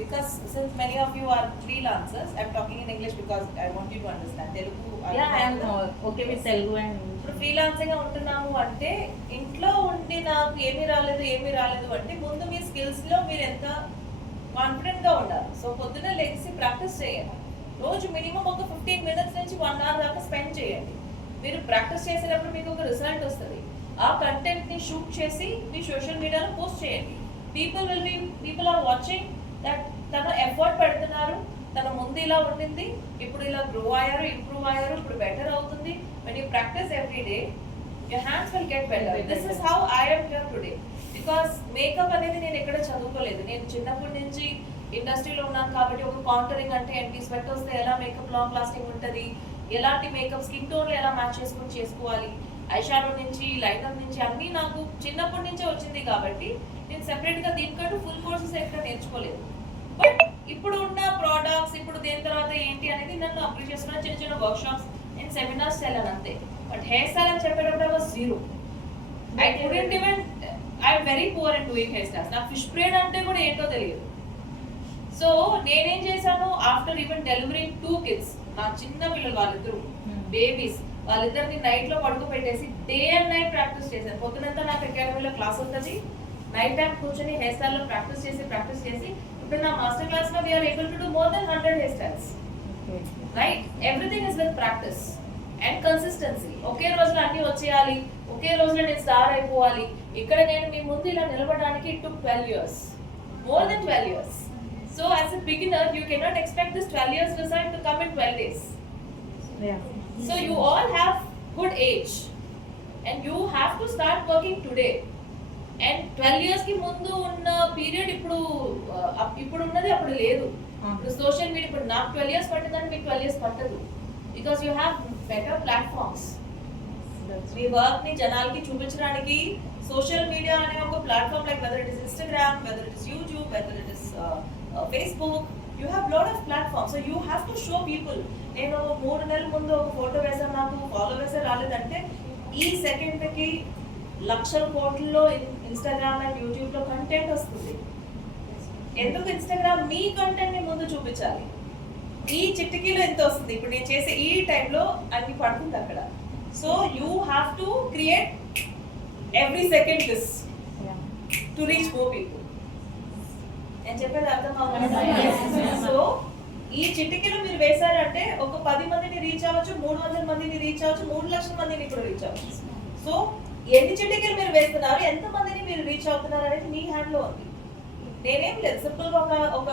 because since many of you are freelancers, I'm talking in English because I want you to understand. Telugu. Yeah, I am okay with Telugu and. ఇప్పుడు freelancing ఉంటున్నాము అంటే ఇంట్లో ఉండి నాకు ఏమీ రాలేదు అంటే ముందు మీ స్కిల్స్ లో మీరు ఎంత కాన్ఫిడెంట్ గా ఉండాలి. సో పొద్దున లెగిసి ప్రాక్టీస్ చేయాలి. రోజు మినిమం ఒక 15 minutes నుంచి 1 hour దాకా స్పెండ్ చేయండి. మీరు ప్రాక్టీస్ చేసేటప్పుడు మీకు ఒక రిజల్ట్ వస్తుంది. ఆ కంటెంట్ ని షూట్ చేసి మీ సోషల్ మీడియాలో పోస్ట్ చేయండి. పీపుల్ ఆర్ వాచింగ్ దట్ తన ఎఫర్ట్ పెడుతున్నారు, తన ముందు ఇలా ఉండింది, ఇప్పుడు ఇలా గ్రో అయ్యారు, ఇంప్రూవ్ అయ్యారు, ఇప్పుడు బెటర్ అవుతుంది. when you practice every day your hands will get better. This is how I am here today because makeup అనేది నేను ఎక్కడ చదువుకోలేదు. నేను చిన్నప్పటి నుంచి ఇండస్ట్రీలో ఉన్నాను కాబట్టి ఒక కాంటరింగ్ అంటే ఏంటి, స్వెట్ వస్తే ఎలా మేకప్ లాంగ్ లాస్టింగ్ ఉంటుంది, ఎలాంటి మేకప్ స్కిన్ టోన్లు ఎలా మ్యాచ్ చేసుకుని చేసుకోవాలి, ఐషాడో నుంచి లైనర్ నుంచి అన్నీ నాకు చిన్నప్పటి నుంచే వచ్చింది కాబట్టి నేను సెపరేట్గా దీనికంటూ ఫుల్ కోర్సెస్ ఎక్కడ నేర్చుకోలేదు. బట్ ఇప్పుడు ఉన్న ప్రోడక్ట్స్ ఇప్పుడు దేని తర్వాత ఏంటి అనేది నన్ను అప్గ్రేడ్ చేసుకున్న చిన్న చిన్న వర్క్ షాప్స్ అండ్ సెమినార్స్ వెళ్ళాను అంతే. బట్ హెయిర్ స్టైల్ అని చెప్పేటప్పుడు I was zero. I couldn't even, I am very poor in doing hair styles. నాకు ఫిష్ బ్రేడ్ అంటే కూడా ఏంటో తెలియదు. సో నేనేం చేశాను, ఆఫ్టర్ ఈవెన్ డెలివరింగ్ 2 kids, నా చిన్న పిల్లలు వాళ్ళిద్దరు బేబీస్, వాళ్ళిద్దరిని నైట్ లో పడుకోబెట్టేసి డే అండ్ నైట్ ప్రాక్టీస్ చేశాను. పొద్దునంతా నాకు అకాడమీలో క్లాస్ ఉంటుంది, నైట్ టైం కూర్చొని హెయిర్ స్టైల్ లో ప్రాక్టీస్ చేసి ఇప్పుడు నా మాస్టర్ క్లాస్ లో we are able to do more than 100 hair styles. Right, everything is with practice and consistency. ఒకే రోజులో అన్ని వచ్చేయాలి, ఒకే రోజులో నేను స్టార్ అయిపోవాలి. ఇక్కడ నేను మీ ముందు ఇలా నిలబడడానికి it took 12 years, more than 12 years. So as a beginner you cannot expect this 12 years result to come in 12 days. Yeah. So you all have good age and you have to start working today. And 12 years కి ముందు ఉన్న period ఇప్పుడు ఉన్నది అప్పుడు లేదు. ఇప్పుడు social media, ఇప్పుడు నాకు 12 years పట్టిందని మీకు 12 years పట్టదు. Because you have better platforms. Me work ని జనాలకి చూపించడానికి సోషల్ మీడియా అనే ఒక platform, like whether it is Instagram, whether it is YouTube, whether it is Facebook, you have lot of platforms. So you have to show people. నేను 3 నెలల ముందు ఒక photo వేసాను, నాకు ఫాలోవర్స్ రాలేదంటే ఈ సెకండ్కి లక్షల కోట్లలో ఇన్స్టాగ్రామ్ అండ్ యూట్యూబ్ లో కంటెంట్ వస్తుంది. ఎందుకు ఇన్స్టాగ్రామ్ మీ కంటెంట్ ని ముందు చూపించాలి. ఈ చిటికీలో ఎంత వస్తుంది, ఇప్పుడు నేను చేసే ఈ టైంలో అన్ని పడుతుంది అక్కడ. So you have to create every second this to reach more people. నేను చెప్పేది అర్థం అవుతుంది. సో ఈ చిటికీలో మీరు వేశారంటే ఒక 10 మందిని రీచ్ అవ్వచ్చు, 300 మందిని రీచ్ అవ్వచ్చు, 3 లక్షల మందిని కూడా రీచ్ అవ్వచ్చు. సో ఎన్ని చిటికీలు మీరు వేస్తున్నారు, ఎంత మందిని మీరు రీచ్ అవుతున్నారు అనేది మీ హ్యాండ్ లో ఉంది. నేనేం లేదు, సింపుల్ గా ఒక